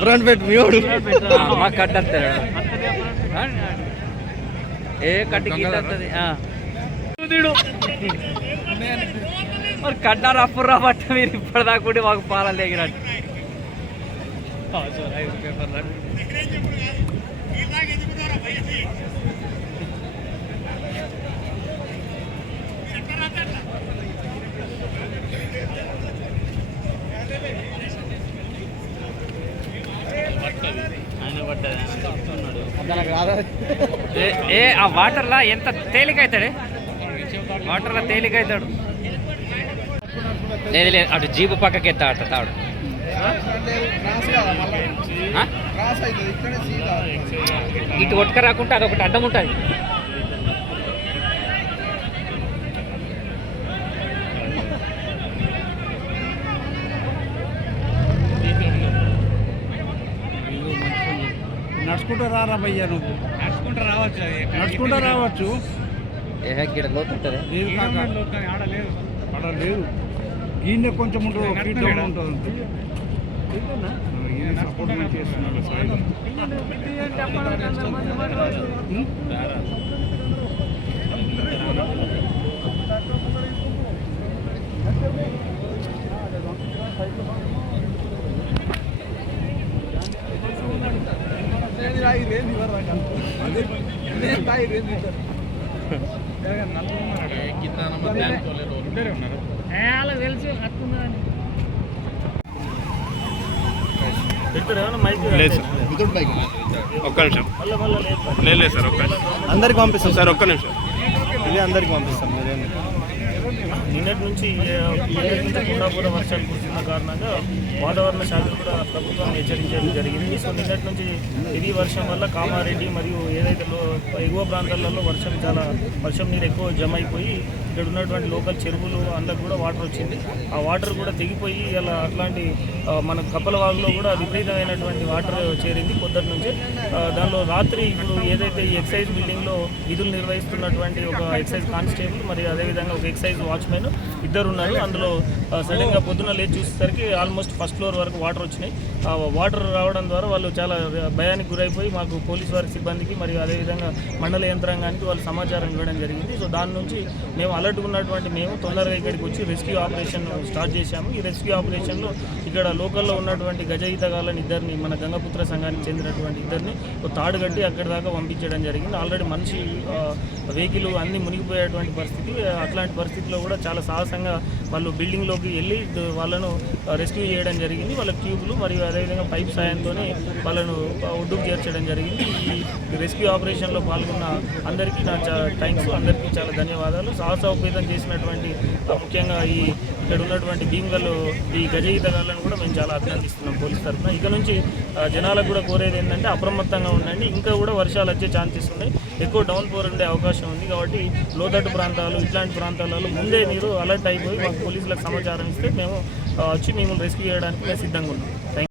Front పెట్టి మీ వాడు. మా కట్ వస్తాడు ఏ కట్టి గిట్ వస్తుంది మరి కట్టారు అప్పుడు రాబట్ట మీరు ఇప్పటిదాకా కూడా మాకు పాలలు లేగినట్టు. ఏ- ఏ ఆ వాటర్లా ఎంత తేలిక అవుతాడే వాటర్లో తేలిక అవుతాడు లేదు లేదు అటు జీపు పక్కకి ఎత్తా అట తాడు? ఇటు కొట్టుక రాకుంటే అదొకటి అడ్డం ఉంటుంది. నడుచుకుంటూ రారా భయ్యా నువ్వు? నడుచుకుంటూ రావచ్చు నడుచుకుంటూ రావచ్చు. ఉంటుంది లేదు ఈయన కొంచెం ఉంటుంది ఫీట్ డౌన్ ఉంటుంది ఈయన సపోర్ట్ చేస్తున్నాడు సాయి లేదు సార్ ఒక్క నిమిషం. లేదు సార్ ఒక్క నిమిషం అందరికి పంపిస్తాం సార్ ఒక్క నిమిషం. ఇది అందరికి పంపిస్తాం మీరేమి నిన్నటి నుంచి నిన్నటి నుంచి కుండాపూర వర్షాలు కురుస్తున్న కారణంగా వాతావరణ శాఖ కూడా ప్రభుత్వం హెచ్చరించడం జరిగింది. సో నిన్నటి నుంచి ఇది వర్షం వల్ల కామారెడ్డి మరియు ఏదైతే ఎగువ ప్రాంతాలలో వర్షం చాలా వర్షం నీరు ఎక్కువ జమ అయిపోయి ఇక్కడ ఉన్నటువంటి లోకల్ చెరువులు అందులో కూడా వాటర్ వచ్చింది. ఆ వాటర్ కూడా తెగిపోయి ఇలా అట్లాంటి మన కప్పలవాగులో కూడా విపరీతమైనటువంటి వాటర్ చేరింది పొద్దుటి నుంచే. దానిలో రాత్రి ఇప్పుడు ఏదైతే ఈ ఎక్సైజ్ బిల్డింగ్లో విధులు నిర్వహిస్తున్నటువంటి ఒక ఎక్సైజ్ కానిస్టేబుల్ మరి అదేవిధంగా ఒక ఎక్సైజ్ వాచ్మెన్ ఇద్దరు ఉన్నారు. అందులో సడన్గా పొద్దున లేచి చూసేసరికి ఆల్మోస్ట్ ఫస్ట్ ఫ్లోర్ వరకు వాటర్ వచ్చినాయి. ఆ వాటర్ రావడం ద్వారా వాళ్ళు చాలా భయానికి గురైపోయి మాకు పోలీస్ వారి సిబ్బందికి మరియు అదేవిధంగా మండల యంత్రాంగానికి వాళ్ళు సమాచారం ఇవ్వడం జరిగింది. సో దాని నుంచి మేము అలర్ట్ ఉన్నటువంటి మేము తొందరగా ఇక్కడికి వచ్చి రెస్క్యూ ఆపరేషన్ స్టార్ట్ చేశాము. ఈ రెస్క్యూ ఆపరేషన్లో ఇక్కడ లోకల్లో ఉన్నటువంటి గజ ఈతగాళ్ళని ఇద్దరిని మన గంగపుత్ర సంఘానికి చెందినటువంటి ఇద్దరిని తాడు కట్టి అక్కడి దాకా పంపించడం జరిగింది. ఆల్రెడీ మనిషి వెహికల్ అన్ని మునిగిపోయేటువంటి పరిస్థితి. అట్లాంటి పరిస్థితిలో కూడా చాలా సాహసంగా వాళ్ళు బిల్డింగ్లోకి వెళ్ళి వాళ్ళను రెస్క్యూ చేయడం జరిగింది. వాళ్ళ ట్యూబ్లు మరియు అదేవిధంగా పైప్ సాయంతోనే వాళ్ళను ఒడ్డుకు చేర్చడం జరిగింది. ఈ రెస్క్యూ ఆపరేషన్లో పాల్గొన్న అందరికీ నా థ్యాంక్స్ అందరికీ చాలా ధన్యవాదాలు. సాహసోపేతం చేసినటువంటి ముఖ్యంగా ఈ ఇక్కడ ఉన్నటువంటి భీమ్గల్ ఈ గజయితగాళ్ళను కూడా మేము చాలా అభినందిస్తున్నాం పోలీస్ తరఫున. ఇక నుంచి జనాలకు కూడా కోరేది ఏంటంటే అప్రమత్తంగా ఉండండి. ఇంకా కూడా వర్షాలు వచ్చే ఛాన్సెస్ ఉన్నాయి. ఎక్కువ డౌన్ పోర్ ఉండే అవకాశం ఉంది కాబట్టి లోతట్టు ప్రాంతాలు ఇట్లాంటి ప్రాంతాలలో ముందే మీరు అలర్ట్ అయిపోయి మాకు పోలీసులకు సమాచారం ఇస్తే మేము వచ్చి మిమ్మల్ని రెస్క్యూ చేయడానికి సిద్ధంగా ఉన్నాం.